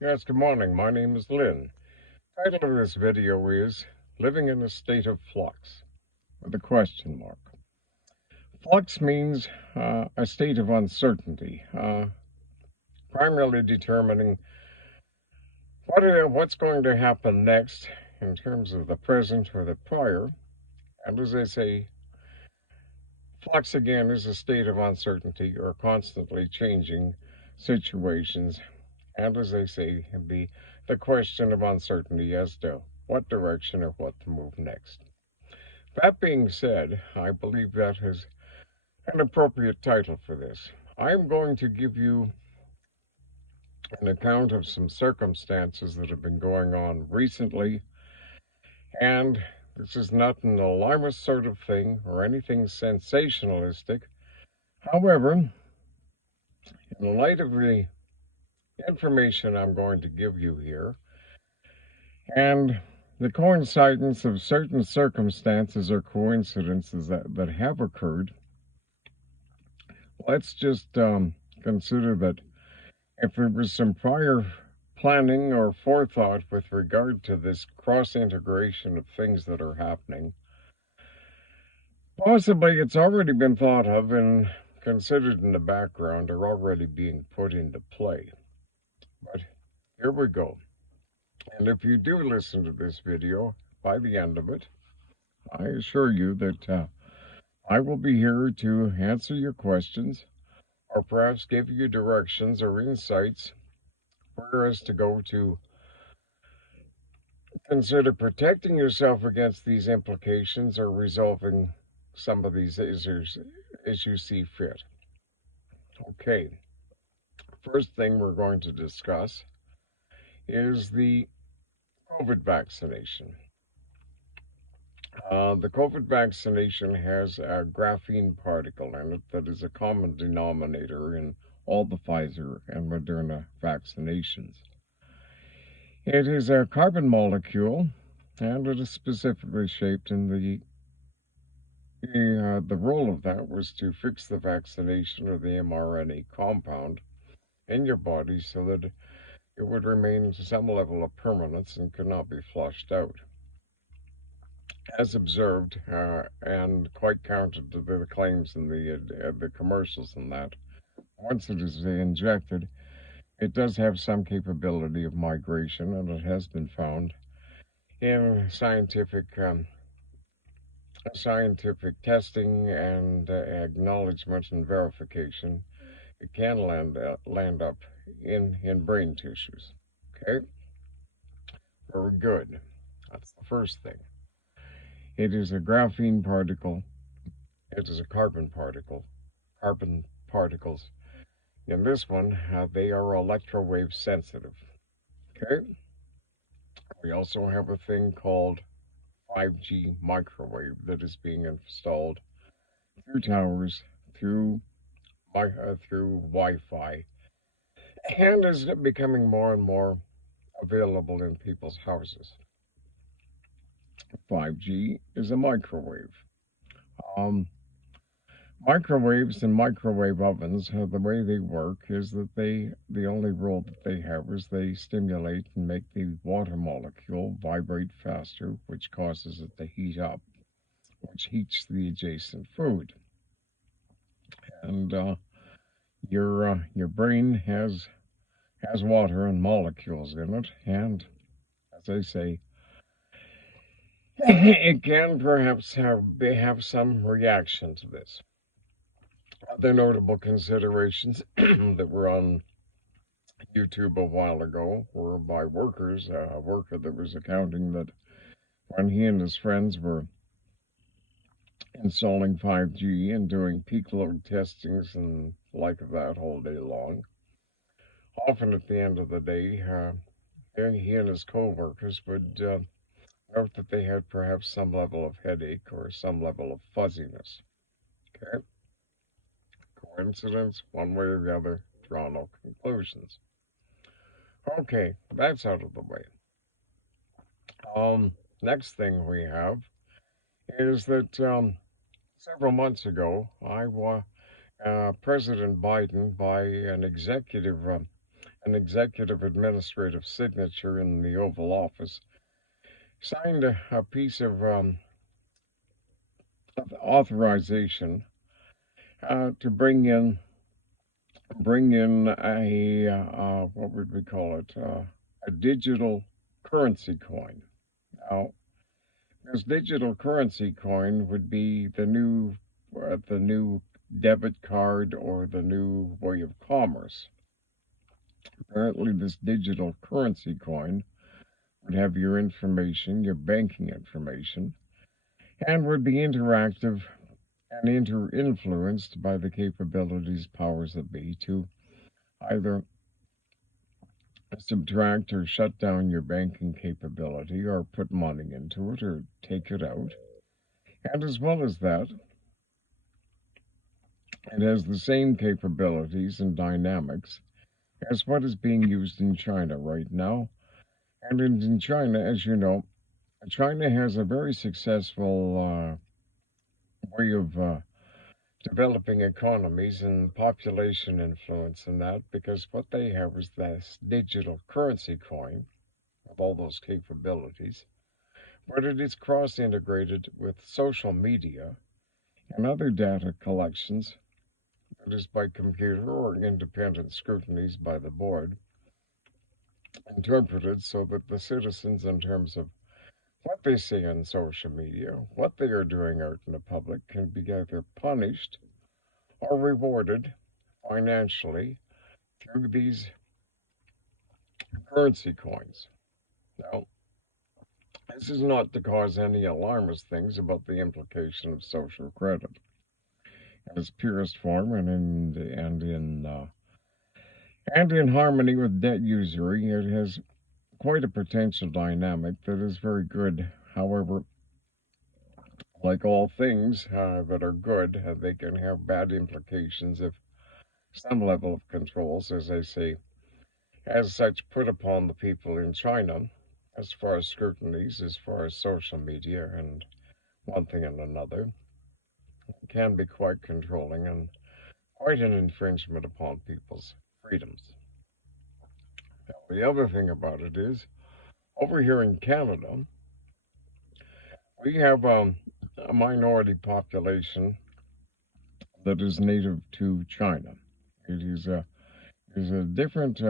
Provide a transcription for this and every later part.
Yes, good morning. My name is Lynn. Title of this video is Living in a State of Flux, with a question mark. Flux means a state of uncertainty, primarily determining what's going to happen next in terms of the present or the prior. And as I say, flux again is a state of uncertainty or constantly changing situations. And as I say, the question of uncertainty as to what direction or what to move next. That being said, I believe that is an appropriate title for this. I'm going to give you an account of some circumstances that have been going on recently, and this is not an alarmist sort of thing or anything sensationalistic. However, in the light of the information I'm going to give you here, and the coincidence of certain circumstances or coincidences that have occurred, let's just consider that if there was some prior planning or forethought with regard to this cross integration of things that are happening, possibly it's already been thought of and considered in the background or already being put into play. But here we go. And if you do listen to this video, by the end of it, I assure you that I will be here to answer your questions or perhaps give you directions or insights whereas to go to consider protecting yourself against these implications or resolving some of these issues as you see fit. Okay, first thing we're going to discuss is the COVID vaccination. The COVID vaccination has a graphene particle in it that is a common denominator in all the Pfizer and Moderna vaccinations. It is a carbon molecule, and it is specifically shaped in the role of that was to fix the vaccination or the mRNA compound in your body so that it would remain to some level of permanence and could not be flushed out. As observed, and quite counter to the claims in the commercials and that, once it is injected, it does have some capability of migration, and it has been found in scientific testing and acknowledgement and verification. It can land up in brain tissues. Okay, very good. That's the first thing. It is a graphene particle. It is a carbon particle. Carbon particles. In this one, they are electrowave sensitive. Okay. We also have a thing called 5G microwave that is being installed through towers, through Wi-Fi, and is becoming more and more available in people's houses. 5G is a microwave. Microwaves and microwave ovens, the way they work is that the only role that they have is they stimulate and make the water molecule vibrate faster, which causes it to heat up, which heats the adjacent food. And your brain has water and molecules in it, and as I say, it can perhaps have some reaction to this. Other notable considerations that were on YouTube a while ago were by workers. A worker that was accounting that when he and his friends were installing 5G and doing peak load testings and like that all day long, often at the end of the day, he and his co-workers would note that they had perhaps some level of headache or some level of fuzziness. Okay? Coincidence, one way or the other, draw no conclusions. Okay, that's out of the way. Next thing we have is that several months ago, President Biden, by an executive an executive administrative signature in the Oval Office, signed a piece of authorization to bring in a what would we call it? A digital currency coin. Now, this digital currency coin would be the new debit card or the new way of commerce. Apparently, this digital currency coin would have your information, your banking information, and would be interactive and influenced by the capabilities, powers that be, to either subtract or shut down your banking capability or put money into it or take it out. And as well as that, it has the same capabilities and dynamics as what is being used in China right now. And in China, as you know, China has a very successful way of developing economies and population influence in that, because what they have is this digital currency coin with all those capabilities, but it is cross integrated with social media and other data collections that is by computer or independent scrutinies by the board, interpreted so that the citizens, in terms of what they see on social media, what they are doing out in the public, can be either punished or rewarded financially through these currency coins. Now, this is not to cause any alarmist things about the implication of social credit. In its purest form and in harmony with debt usury, it has quite a potential dynamic that is very good. However, like all things that are good, they can have bad implications if some level of controls, as I say, as such, put upon the people in China, as far as scrutinies, as far as social media, and one thing and another, can be quite controlling and quite an infringement upon people's freedoms. Now, the other thing about it is, over here in Canada, we have a minority population that is native to China. It is a different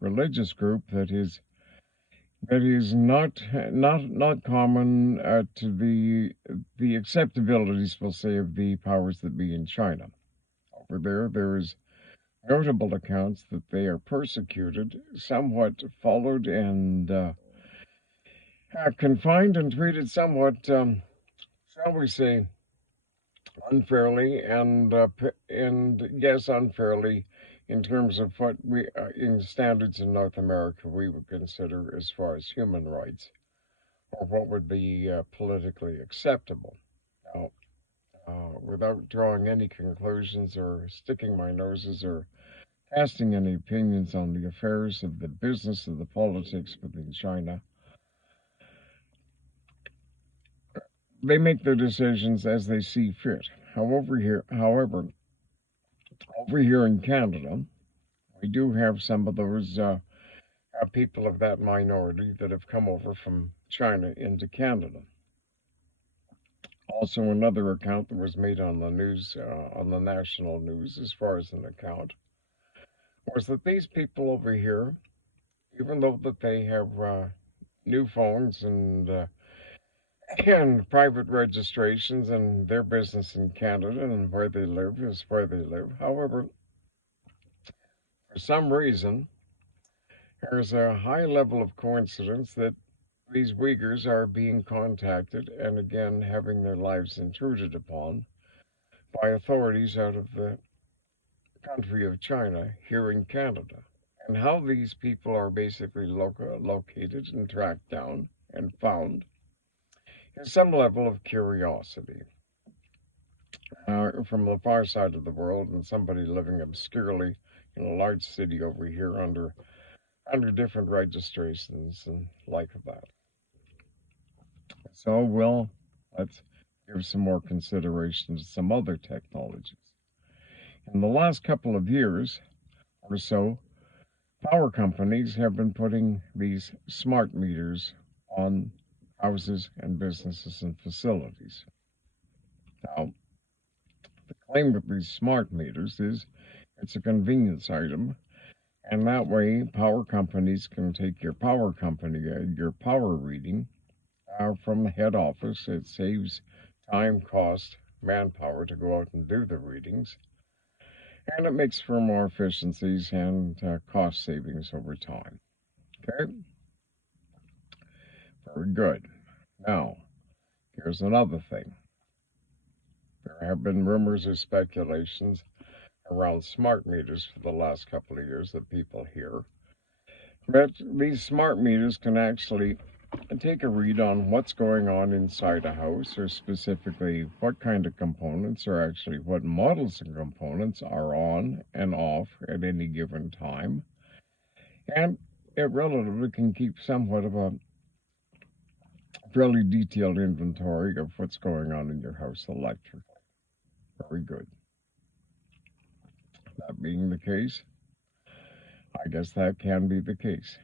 religious group that is not common to the acceptabilities, we'll say, of the powers that be in China. Over there is notable accounts that they are persecuted, somewhat followed, and confined and treated somewhat, shall we say, unfairly, and yes, unfairly in terms of what we, in standards in North America, we would consider as far as human rights, or what would be politically acceptable. Now, without drawing any conclusions or sticking my noses or casting any opinions on the affairs of the business of the politics within China, they make their decisions as they see fit. However, over here in Canada, we do have some of those people of that minority that have come over from China into Canada. Also, another account that was made on the news, on the national news, as far as an account, was that these people over here, even though that they have new phones and private registrations and their business in Canada and where they live is where they live. However, for some reason, there's a high level of coincidence that these Uyghurs are being contacted and again having their lives intruded upon by authorities out of the country of China here in Canada. And how these people are basically located and tracked down and found is some level of curiosity. From the far side of the world, and somebody living obscurely in a large city over here under different registrations and like that. So, well, let's give some more consideration to some other technologies. In the last couple of years or so, Power companies have been putting these smart meters on houses and businesses and facilities. Now, the claim with these smart meters is it's a convenience item, and that way power companies can take your power reading from the head office. It saves time, cost, manpower to go out and do the readings, and it makes for more efficiencies and cost savings over time. Okay, very good. Now, here's another thing. There have been rumors or speculations around smart meters for the last couple of years that people hear. But these smart meters can actually take a read on what's going on inside a house, or specifically what kind of components, or actually what models of components are on and off at any given time. And it relatively can keep somewhat of a fairly detailed inventory of what's going on in your house electrically. Very good. That being the case, I guess that can be the case.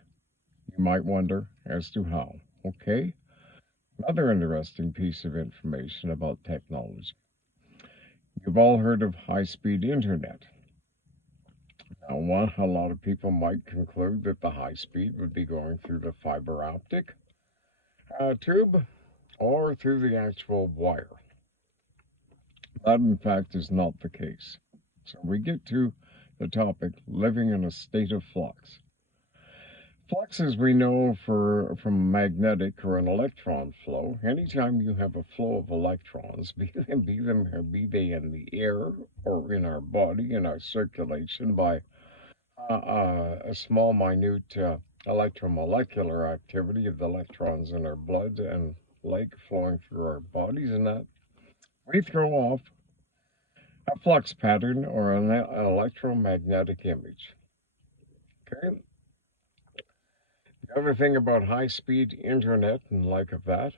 You might wonder as to how. Okay, another interesting piece of information about technology. You've all heard of high-speed internet. Now, a lot of people might conclude that the high speed would be going through the fiber optic tube or through the actual wire. That, in fact, is not the case. So we get to the topic, living in a state of flux. Flux, as we know from magnetic or an electron flow, anytime you have a flow of electrons, be they in the air or in our body, in our circulation by a small, minute electromolecular activity of the electrons in our blood and like flowing through our bodies, and that we throw off a flux pattern or an electromagnetic image. Okay. The other thing about high-speed internet and like of that,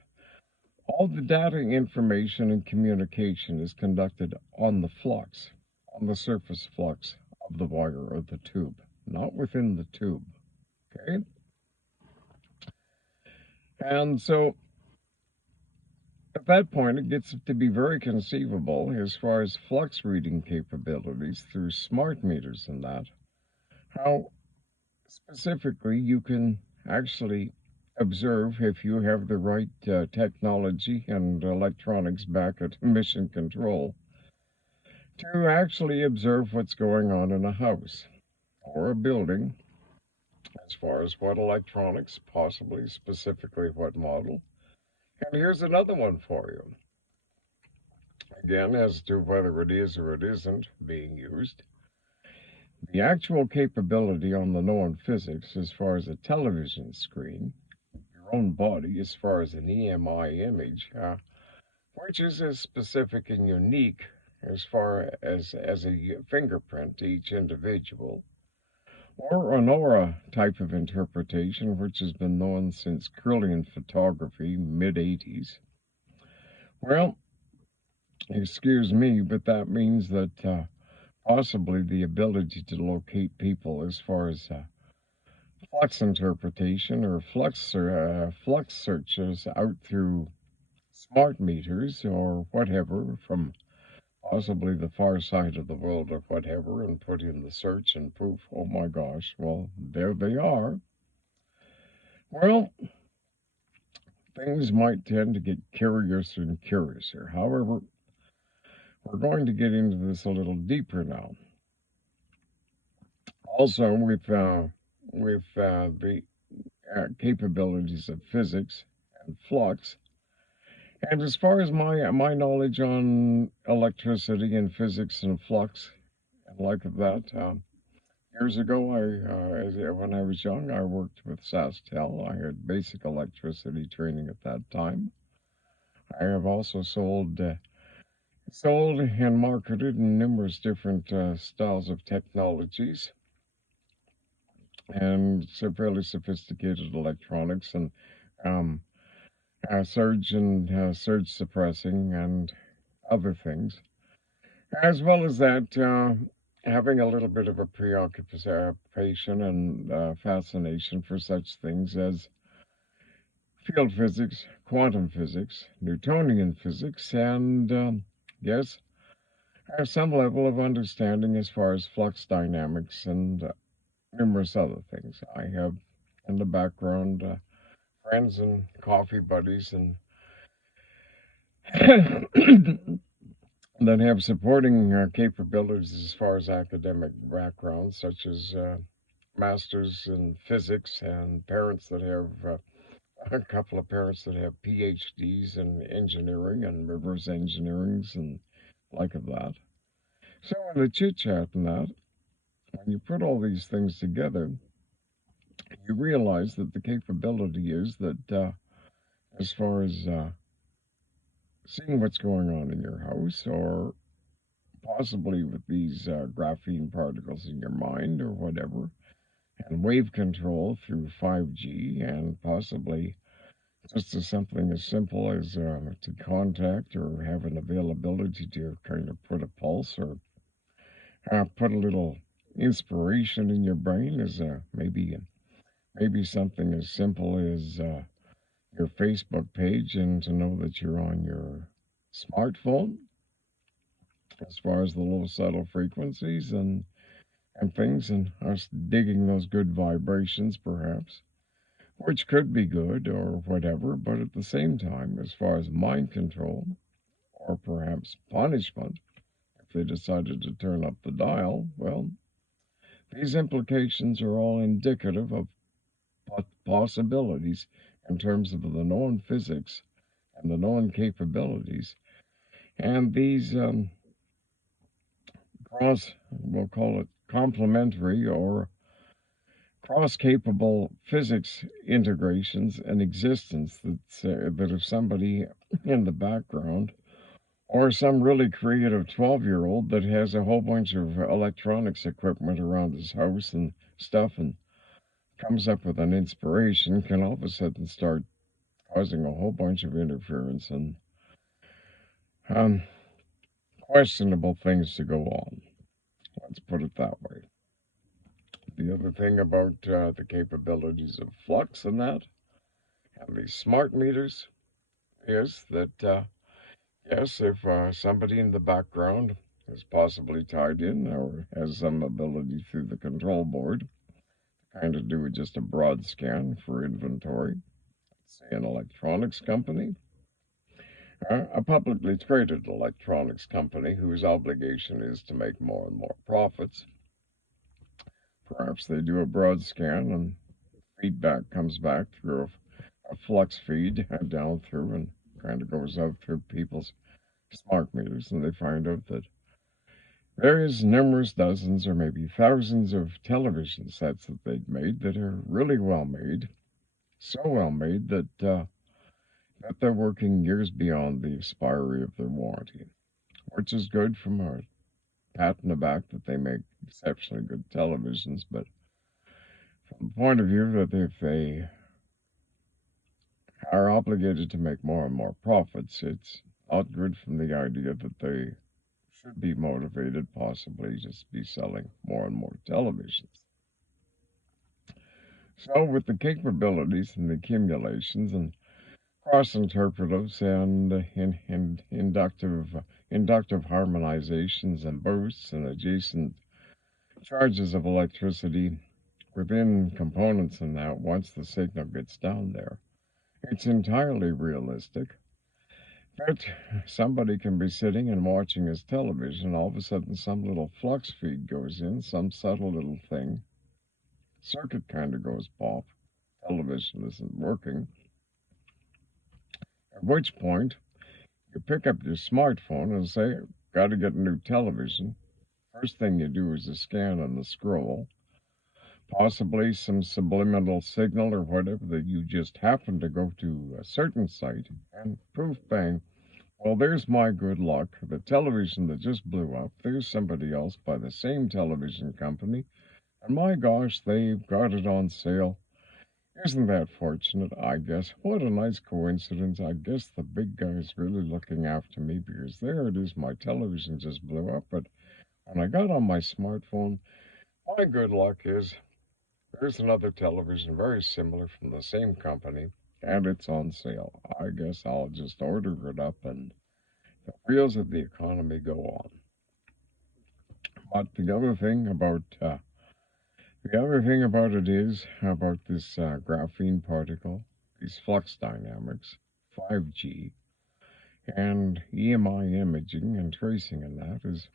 all the data, information, and communication is conducted on the flux, on the surface flux of the wire or the tube, not within the tube. Okay? And so at that point, it gets to be very conceivable as far as flux reading capabilities through smart meters and that, how specifically you can actually observe, if you have the right technology and electronics back at mission control, to actually observe what's going on in a house or a building as far as what electronics, possibly specifically what model. And here's another one for you. Again, as to whether it is or it isn't being used. The actual capability on the known physics as far as a television screen, your own body as far as an EMI image, which is as specific and unique as far as a fingerprint to each individual, or an aura type of interpretation, which has been known since Kirlian photography, mid-80s. Well, excuse me, but that means that possibly the ability to locate people as far as flux interpretation or flux searches out through smart meters or whatever from possibly the far side of the world or whatever, and put in the search and poof, oh my gosh, well, there they are. Well, things might tend to get curiouser and curiouser. However, we're going to get into this a little deeper now. Also, with the capabilities of physics and flux, and as far as my knowledge on electricity and physics and flux and like that, years ago, when I was young, I worked with SaskTel. I had basic electricity training at that time. I have also sold and marketed in numerous different styles of technologies and fairly sophisticated electronics and surge suppressing and other things. As well as that, having a little bit of a preoccupation and fascination for such things as field physics, quantum physics, Newtonian physics, and yes, I have some level of understanding as far as flux dynamics and numerous other things. I have in the background friends and coffee buddies and that have supporting capabilities as far as academic backgrounds, such as masters in physics, and parents that have a couple of parents that have PhDs in engineering and reverse engineerings and like of that. So in the chit chat and that, when you put all these things together, you realize that the capability is that as far as seeing what's going on in your house, or possibly with these graphene particles in your mind or whatever, and wave control through 5G, and possibly just as something as simple as to contact or have an availability to kind of put a pulse or put a little inspiration in your brain, as maybe something as simple as your Facebook page, and to know that you're on your smartphone as far as the low subtle frequencies and things, and us digging those good vibrations perhaps, which could be good or whatever, but at the same time, as far as mind control or perhaps punishment, if they decided to turn up the dial, well, these implications are all indicative of possibilities in terms of the known physics and the known capabilities. And these we'll call it complementary or cross-capable physics integrations in existence, that if somebody in the background or some really creative 12-year-old that has a whole bunch of electronics equipment around his house and stuff and comes up with an inspiration, can all of a sudden start causing a whole bunch of interference and um, questionable things to go on. Let's put it that way. The other thing about the capabilities of flux and that, and these smart meters, is that yes, if somebody in the background is possibly tied in or has some ability through the control board to kind of do just a broad scan for inventory, say an electronics company, a publicly traded electronics company whose obligation is to make more and more profits, perhaps they do a broad scan and feedback comes back through a flux feed down through and kind of goes out through people's smart meters, and they find out that there is numerous dozens or maybe thousands of television sets that they've made that are really well made, so well made that they're working years beyond the expiry of their warranty, which is good from a pat in the back that they make exceptionally good televisions. But from the point of view that if they are obligated to make more and more profits, it's not good from the idea that they should be motivated possibly just be selling more and more televisions. So with the capabilities and the accumulations and cross-interpretives and inductive harmonizations and boosts and adjacent charges of electricity within components and that, once the signal gets down there, it's entirely realistic. But somebody can be sitting and watching his television, all of a sudden some little flux feed goes in, some subtle little thing, circuit kind of goes pop, television isn't working, at which point you pick up your smartphone and say, got to get a new television. First thing you do is a scan on the scroll, possibly some subliminal signal or whatever that you just happen to go to a certain site, and poof, bang. Well, there's my good luck. The television that just blew up, there's somebody else by the same television company, and my gosh, they've got it on sale. Isn't that fortunate, I guess? What a nice coincidence. I guess the big guy is really looking after me, because there it is, my television just blew up, but When I got on my smartphone, my good luck is there's another television very similar from the same company, and it's on sale. I guess I'll just order it up and the wheels of the economy go on. But the other thing about it is about this graphene particle, these flux dynamics, 5G, and EMI imaging and tracing, and that is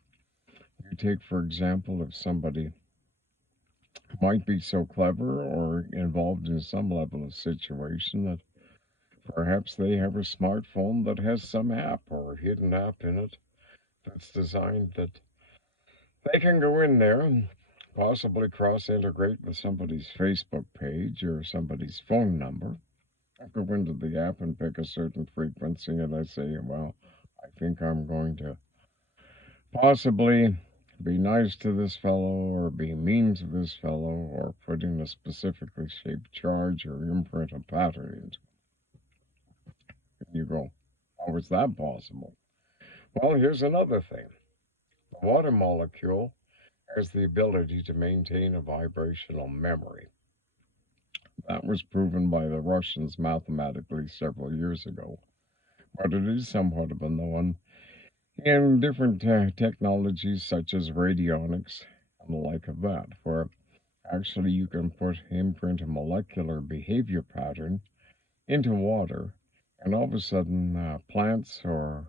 you take, for example, if somebody might be so clever or involved in some level of situation that perhaps they have a smartphone that has some app or hidden app in it that's designed that they can go in there and possibly cross integrate with somebody's Facebook page or somebody's phone number. I go into the app and pick a certain frequency and I say, well, I think I'm going to possibly be nice to this fellow or be mean to this fellow or put in a specifically shaped charge or imprint a pattern into it. And you go, how is that possible? Well, here's another thing. The water molecule has the ability to maintain a vibrational memory. That was proven by the Russians mathematically several years ago, but it is somewhat of a known in different technologies such as radionics and the like of that, where actually you can imprint a molecular behavior pattern into water, and all of a sudden plants or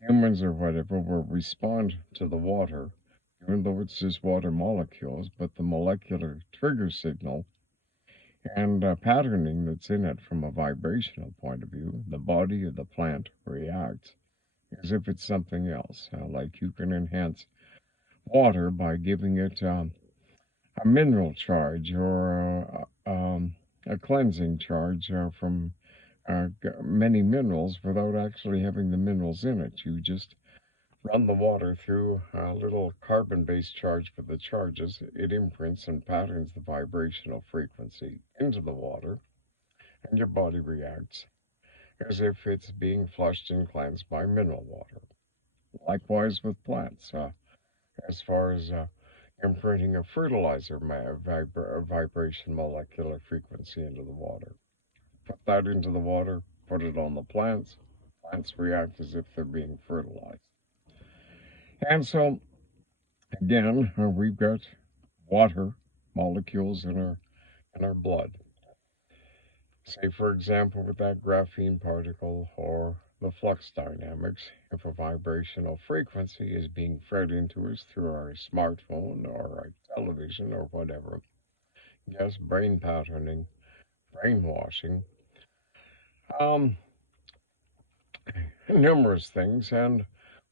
humans or whatever will respond to the water, even though it's just water molecules, but the molecular trigger signal and patterning that's in it from a vibrational point of view, the body of the plant reacts as if it's something else. Like you can enhance water by giving it a mineral charge or a cleansing charge from many minerals without actually having the minerals in it. You just run the water through a little carbon-based charge for the charges. It imprints and patterns the vibrational frequency into the water, and your body reacts as if it's being flushed and cleansed by mineral water. Likewise with plants, as far as imprinting a fertilizer vibration molecular frequency into the water. Put that into the water, put it on the plants. Plants react as if they're being fertilized. And so, again, we've got water molecules in our blood. Say, for example, with that graphene particle or the flux dynamics, if a vibrational frequency is being fed into us through our smartphone or our television or whatever, yes, brain patterning, brainwashing, um, numerous things, and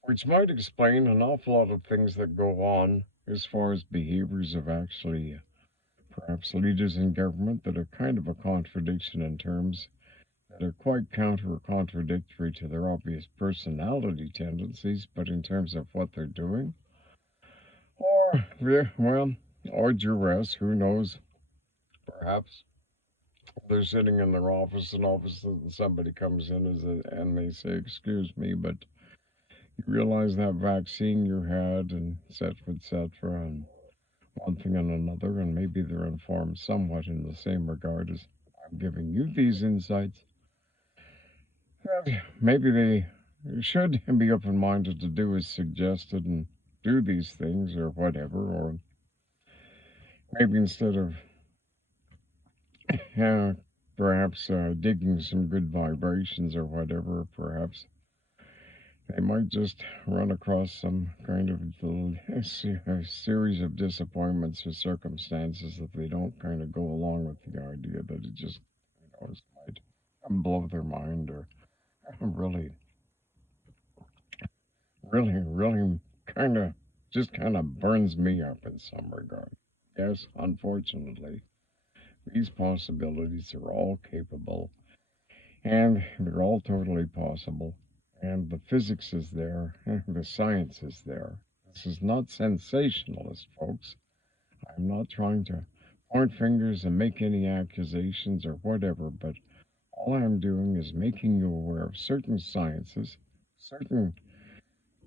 which might explain an awful lot of things that go on as far as behaviors of actually perhaps leaders in government that are kind of a contradiction in terms that are quite counter or contradictory to their obvious personality tendencies, but in terms of what they're doing, or, well, or duress, who knows, perhaps they're sitting in their office and all of a sudden somebody comes in and they say, excuse me, but you realize that vaccine you had and et cetera, and one thing and another, and maybe they're informed somewhat in the same regard as I'm giving you these insights. And maybe they should be open-minded to do as suggested and do these things or whatever, or maybe instead of perhaps digging some good vibrations or whatever, perhaps they might just run across some kind of series of disappointments or circumstances that they don't kind of go along with the idea that it just, might blow their mind or really, really kind of burns me up in some regard. Yes, unfortunately, these possibilities are all capable and they're all totally possible. And the physics is there, the science is there. This is not sensationalist, folks. I'm not trying to point fingers and make any accusations or whatever, but all I'm doing is making you aware of certain sciences, certain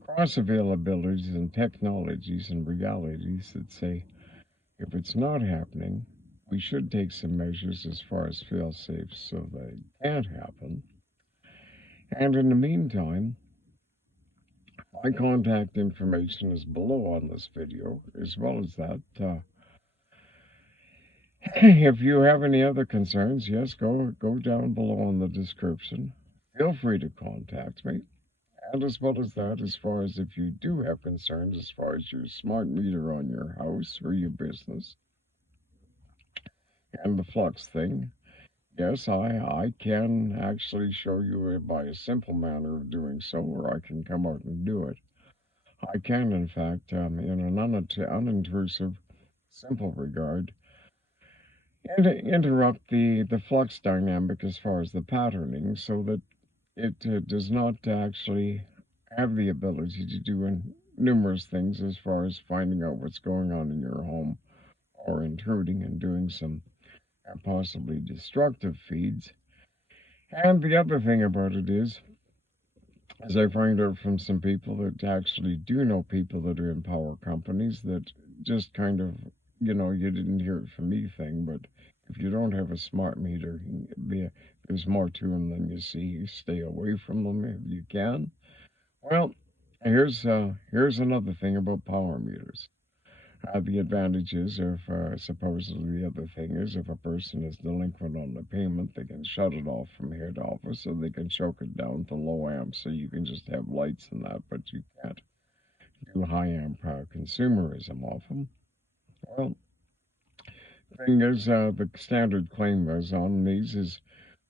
cross availabilities and technologies and realities that say if it's not happening, we should take some measures as far as fail safes so that it can't happen. And in the meantime, my contact information is below on this video, as well as that. If you have any other concerns, yes, go down below in the description. Feel free to contact me. And as well as that, as far as if you do have concerns as far as your smart meter on your house or your business and the flux thing, yes, I can actually show you by a simple manner of doing so, or I can come out and do it. I can, in fact, in an unintrusive, simple regard, interrupt the flux dynamic as far as the patterning so that it does not actually have the ability to do numerous things as far as finding out what's going on in your home or intruding and doing some possibly destructive feeds. And the other thing about it is, as I find out from some people that actually do know people that are in power companies that just kind of, you didn't hear it from me thing, but if you don't have a smart meter, there's more to them than you see. Stay away from them if you can. Well, here's another thing about power meters. The advantage is supposedly the other thing is if a person is delinquent on the payment, they can shut it off from head office, so they can choke it down to low amps, so you can just have lights and that, but you can't do high amp consumerism off them. Well, the thing is, the standard claim is on these is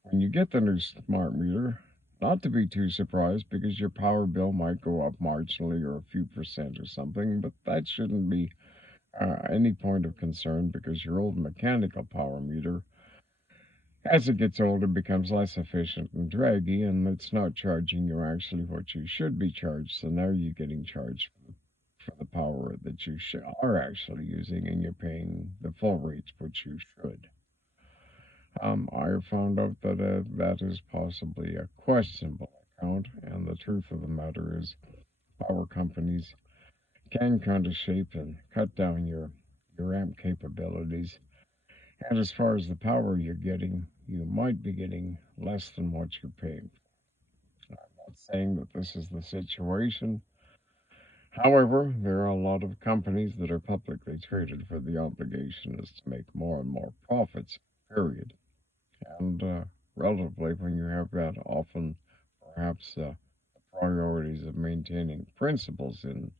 when you get the new smart meter, not to be too surprised because your power bill might go up marginally or a few percent or something, but that shouldn't be any point of concern because your old mechanical power meter, as it gets older, becomes less efficient and draggy, and it's not charging you actually what you should be charged. So now you're getting charged for the power that you are actually using, and you're paying the full rates which you should. I have found out that that is possibly a questionable account, and the truth of the matter is, power companies can kind of shape and cut down your amp capabilities. And as far as the power you're getting, you might be getting less than what you're paying for. I'm not saying that this is the situation. However, there are a lot of companies that are publicly traded for the obligation is to make more and more profits, period. And relatively, when you have that, often perhaps the priorities of maintaining principles in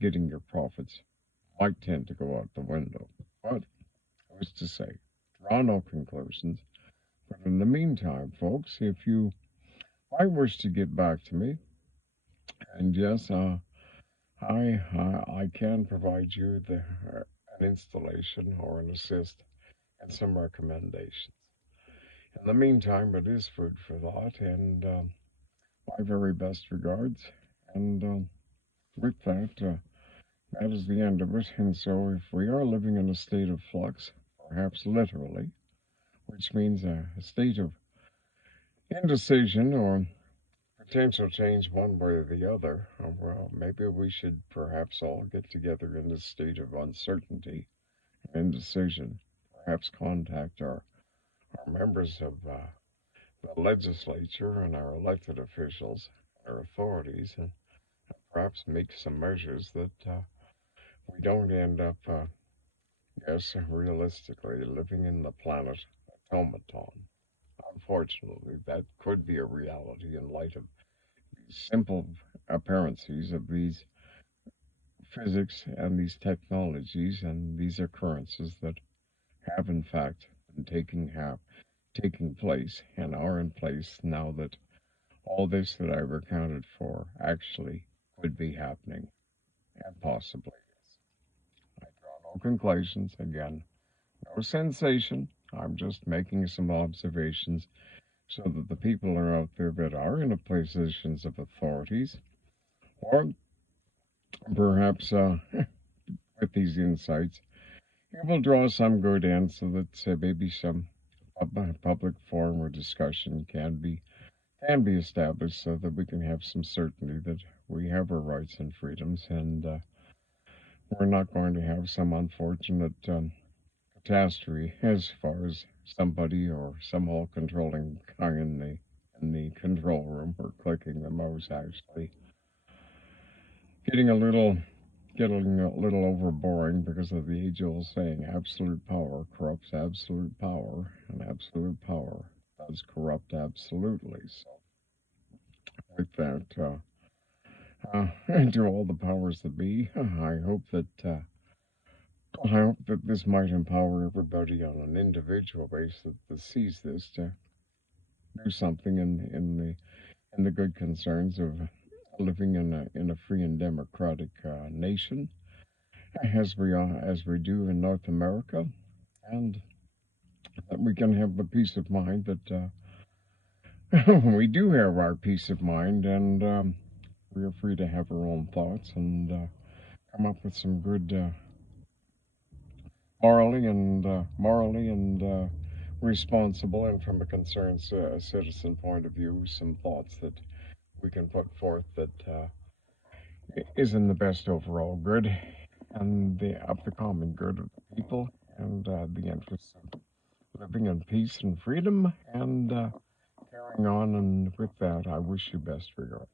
getting your profits might tend to go out the window. But who's to say? Draw no conclusions. But in the meantime, folks, if you might wish to get back to me, and yes, I can provide you an installation or an assist and some recommendations. In the meantime, it is food for thought, and my very best regards. And with that, that is the end of it. And so, if we are living in a state of flux, perhaps literally, which means a state of indecision or potential change one way or the other, well, maybe we should perhaps all get together in this state of uncertainty and indecision. Perhaps contact our members of the legislature and our elected officials, our authorities, and perhaps make some measures that we don't end up, yes, realistically, living in the planet automaton. Unfortunately, that could be a reality in light of these simple apparencies of these physics and these technologies and these occurrences that have in fact been taking place and are in place now that all this that I've accounted for actually could be happening and possibly is. I draw no conclusions again, no sensation. I'm just making some observations so that the people are out there that are in positions of authorities or perhaps with these insights, it will draw some good end so that maybe some public forum or discussion can be can be established so that we can have some certainty that we have our rights and freedoms, and we're not going to have some unfortunate catastrophe as far as somebody or some all controlling guy in the control room or clicking the mouse actually getting a little overboring because of the age-old saying, absolute power corrupts absolute power, and absolute power does corrupt absolutely. So with that, to all the powers that be, I hope that this might empower everybody on an individual basis that sees this to do something in the good concerns of living in a free and democratic nation, as we do in North America, and that we can have the peace of mind that we do have our peace of mind, and we are free to have our own thoughts and come up with some good morally and responsible, and from a concerned citizen point of view, some thoughts that we can put forth that is in the best overall good and of the common good of the people, and the interests of living in peace and freedom, and carrying on. And with that, I wish you best regards.